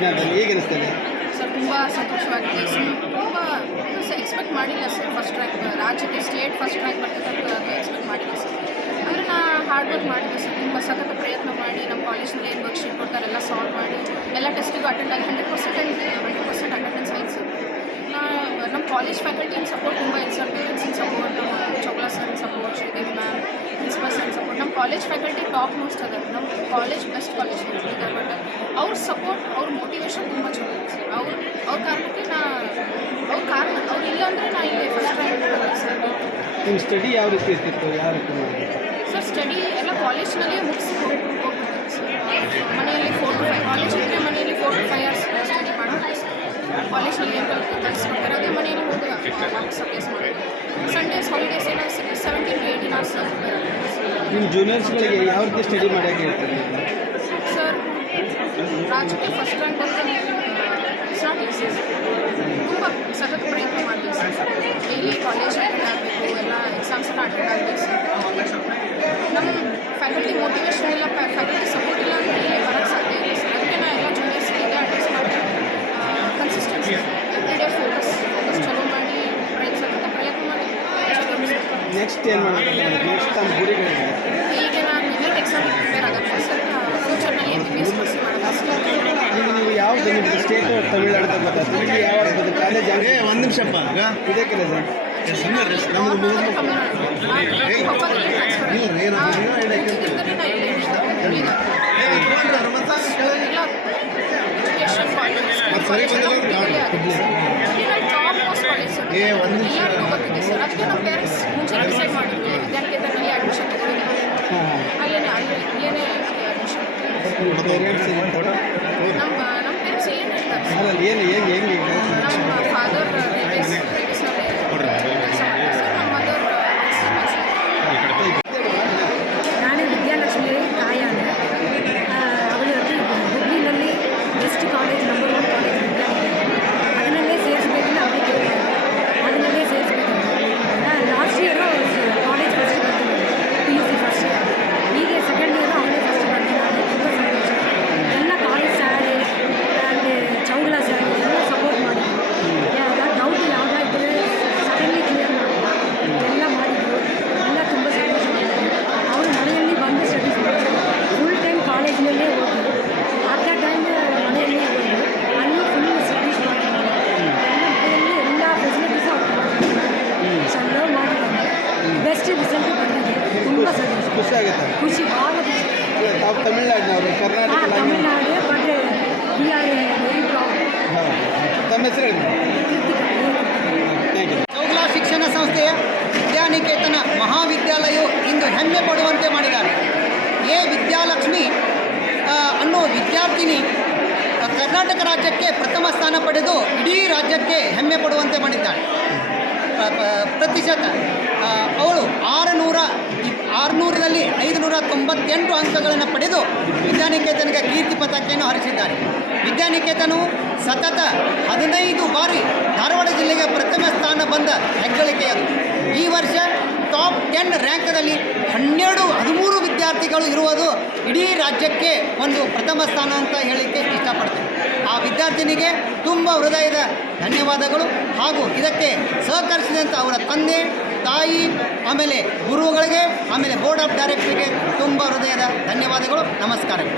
ವಿಜ್ಞಾನದಲ್ಲಿ ಹೇಗೆ ಸರ್, ತುಂಬ ಸಂತೋಷವಾಗಿದೆ. ತುಂಬ ಎಕ್ಸ್ಪೆಕ್ಟ್ ಮಾಡಿಲ್ಲ ಸರ್ ಫಸ್ಟ್ ರ್ಯಾಂಕ್ ರಾಜ್ಯಕ್ಕೆ ಸ್ಟೇಟ್ ಫಸ್ಟ್ ರ್ಯಾಂಕ್ ಬರ್ತದೆ ಅಂತ ಎಕ್ಸ್ಪೆಕ್ಟ್ ಮಾಡಿಲ್ಲ ಸರ್. ಆದರೆ ನಾ ಹಾರ್ಡ್ ವರ್ಕ್ ಮಾಡಿದ್ದೆ ಸರ್, ತುಂಬ ಸತತ ಪ್ರಯತ್ನ ಮಾಡಿ, ನಮ್ಮ ಕಾಲೇಜ್ನಲ್ಲಿ ಏನು ವರ್ಕ್ಶೀಟ್ ಕೊಡ್ತಾರೆ ಎಲ್ಲ ಸಾಲ್ವ್ ಮಾಡಿ, ಎಲ್ಲ ಟೆಸ್ಟಿಗೂ ಅಟೆಂಡ್ ಆಗಿ hundred percent hundred percent attendance ಆಯ್ತು ಸರ್. ನಮ್ಮ ಕಾಲೇಜ್ ಫ್ಯಾಕಲ್ಟಿ ಸಪೋರ್ಟ್ ತುಂಬ ಇದೆ ಸರ್ ಪೇರೆಂಟ್ಸಿನ ಸಪೋರ್ಟ್ ನಮ್ಮ sir support Sridevi ma'am principal sir support ನಮ್ಮ ಕಾಲೇಜ್ ಫ್ಯಾಕಲ್ಟಿ ಟಾಪ್ ಮೋಸ್ಟ್ ಅದ ನಮ್ಮ ಕಾಲೇಜ್ ಬೆಸ್ಟ್ ಕಾಲೇಜ್ ಬಟ್ ಅವ್ರ ಸಪೋರ್ಟ್ ಅವ್ರ ಮೋಟಿವೇಶನ್ ತುಂಬ ಚಲೋ ಅವ್ರು ಸರ್ ಅವ್ರ ಅವ್ರ ಕಾರಣಕ್ಕೆ ನಾ ಅವ್ರ ಕಾರಣ ಅವ್ರು ಇಲ್ಲ ಅಂದರೆ ನಾ ಇಲ್ಲಿ ಫಸ್ಟ್ ರ್ಯಾಂಕ್ ಸರ್ ನಿಮ್ಮ ಸ್ಟಡಿ ಯಾವ ರೀತಿ ಇರ್ತಿತ್ತು? ಯಾವ ರೀತಿ ಸರ್ ಸ್ಟಡಿ ಎಲ್ಲ ಕಾಲೇಜ್ನಲ್ಲೇ ಮುಗಿಸಿ ಹೋಗ್ಬಿಡ್ತೀನಿ ಸರ್ ಮನೆಯಲ್ಲಿ ಫೋರ್ ಟು ಫೈವ್ ಕಾಲೇಜ್ ಇದ್ದರೆ ಮನೆಯಲ್ಲಿ four to five years study ಮಾಡೋದು ಕಾಲೇಜ್ನಲ್ಲಿ ಏನು ಕಲಿಸ್ಕೊಡ್ತಾರೆ ಅದೇ ಮನೆಯಲ್ಲಿ ಹೋಗಿ ಅಭ್ಯಾಸ ಮಾಡಬೇಕು. ಸಂಡೇಸ್ ಹಾಲಿಡೇಸ್ ಏನಾದ್ರು ನಿಮ್ಮ ಜೂನಿಯರ್ಸ್ಗಳಿಗೆ ಯಾವ ರೀತಿ ಸ್ಟಡಿ ಮಾಡೋಕ್ಕೆ ಹೇಳ್ತಾರೆ? ಸರ್ ರಾಜ್ಯಕ್ಕೆ ಫಸ್ಟ್ ರ್ಯಾಂಕ್ ಬಂದರೆ ಇಟ್ಸ್ ನಾಟ್ ಈಸಿ ತುಂಬ ಸತತ ಪ್ರಯತ್ನ ಮಾಡಬೇಕು ಸರ್ ಡೈಲಿ ಕಾಲೇಜ್ ಅಟೆಂಡ್ ಆಗಬೇಕು ಎಲ್ಲ ಎಕ್ಸಾಮ್ಸ್ ಎಲ್ಲ ಅಟೆಂಡ್ ಆಗಬೇಕು ಸರ್ ನಮ್ಮ ಫ್ಯಾಕಲ್ಟಿ ಮೋಟಿವೇಶನ್ ಇಲ್ಲ ಫ್ಯಾಕಲ್ಟಿ ಸಪೋರ್ಟ್ ಇಲ್ಲ ಅಂದರೆ ಇಲ್ಲಿ ಬರೋಕ್ಕೆ ಸಾಧ್ಯ ಇಲ್ಲ ಸರ್ ಅದಕ್ಕೆ ನಾ ಎಲ್ಲ ಜೂನಿಯರ್ಸ್ಗೆ ಅಡ್ವೈಸ್ ಮಾಡಿ consistency every day focus focus ಚಲೋ ಮಾಡಿ ಪ್ರಯತ್ನ ಸತತ ಪ್ರಯತ್ನ ಮಾಡಿ ಚಲೋ ನೆಕ್ಸ್ಟ್ ಏನು ಮಾಡೋದು ನೆಕ್ಸ್ಟ್ ತಮ್ಮ ಗುರಿಗಳಿದೆ ಈಗ ನಾನು ನೀಟ್ ಎಕ್ಸಾಮಿಗೆ ಪ್ರಿಪೇರ್ ಆಗುತ್ತೆ sir ಫ್ಯೂಚರ್ನಲ್ಲಿ M B B S course ಮಾಡೋದು ಅಷ್ಟೇ ಈಗ ನೀವು ಯಾವ್ದು ಸ್ಟೇಟ್ ತಮಿಳ್ನಾಡು ಗೊತ್ತಾಗ್ತದೆ ಇಲ್ಲಿ ಯಾವ ಕಾಲೇಜ್ ಏ ಒಂದು ನಿಮಿಷಪ್ಪ ಆಗ ಇದೇ ಕೆಲಸ ಸರಿ ಸರಿ ಏ, ಒಂದು ನಿಮಿಷ. experiencia ಖುಷಿ ಆಗುತ್ತೆ. ಖುಷಿ ಭಾಳ ತಮಿಳ್ನಾಡಿನವರು ಕರ್ನಾಟಕ ಹಾಂ Tamil Nadu but we are very proud ಹಾಂ ತಮ್ಮ ಹೆಸರು ಹೇಳಿ ಚೌಗ್ಲಾ ಶಿಕ್ಷಣ ಸಂಸ್ಥೆಯ ವಿದ್ಯಾನಿಕೇತನ ಮಹಾವಿದ್ಯಾಲಯವು ಇಂದು ಹೆಮ್ಮೆ ಪಡುವಂತೆ ಮಾಡಿದ್ದಾರೆ. ಎ. ವಿದ್ಯಾಲಕ್ಷ್ಮಿ ಅನ್ನೋ ವಿದ್ಯಾರ್ಥಿನಿ ಕರ್ನಾಟಕ ರಾಜ್ಯಕ್ಕೆ ಪ್ರಥಮ ಸ್ಥಾನ ಪಡೆದು ಇಡೀ ರಾಜ್ಯಕ್ಕೆ ಹೆಮ್ಮೆ ಪಡುವಂತೆ ಮಾಡಿದ್ದಾರೆ ಪ್ರತಿಶತ. ಆರುನೂರರಲ್ಲಿ ಐದುನೂರ ತೊಂಬತ್ತೆಂಟು ಅಂಕಗಳನ್ನು ಪಡೆದು ವಿದ್ಯಾನಿಕೇತನಿಗೆ ಕೀರ್ತಿ ಪತಾಕೆಯನ್ನು ಹರಿಸಿದ್ದಾರೆ. ವಿದ್ಯಾನಿಕೇತನವು ಸತತ ಹದಿನೈದು ಬಾರಿ ಧಾರವಾಡ ಜಿಲ್ಲೆಗೆ ಪ್ರಥಮ ಸ್ಥಾನ ಬಂದ ಹೆಗ್ಗಳಿಕೆಯದು. ಈ ವರ್ಷ ಟಾಪ್ ಟೆನ್ ರ್ಯಾಂಕ್ದಲ್ಲಿ ಹನ್ನೆರಡು ಹದಿಮೂರು ವಿದ್ಯಾರ್ಥಿಗಳು ಇರುವುದು ಇಡೀ ರಾಜ್ಯಕ್ಕೆ ಒಂದು ಪ್ರಥಮ ಸ್ಥಾನ ಅಂತ ಹೇಳಲಿಕ್ಕೆ ಇಷ್ಟಪಡ್ತೇನೆ. ಆ ವಿದ್ಯಾರ್ಥಿನಿಗೆ ತುಂಬ ಹೃದಯದ ಧನ್ಯವಾದಗಳು ಹಾಗೂ ಇದಕ್ಕೆ ಸಹಕರಿಸಿದಂಥ ಅವರ ತಂದೆ ತಾಯಿ ಆಮೇಲೆ ಗುರುಗಳಿಗೆ ಆಮೇಲೆ ಬೋರ್ಡ್ ಆಫ್ ಡೈರೆಕ್ಟ್ರಿಗೆ ತುಂಬ ಹೃದಯದ ಧನ್ಯವಾದಗಳು ನಮಸ್ಕಾರಗಳು.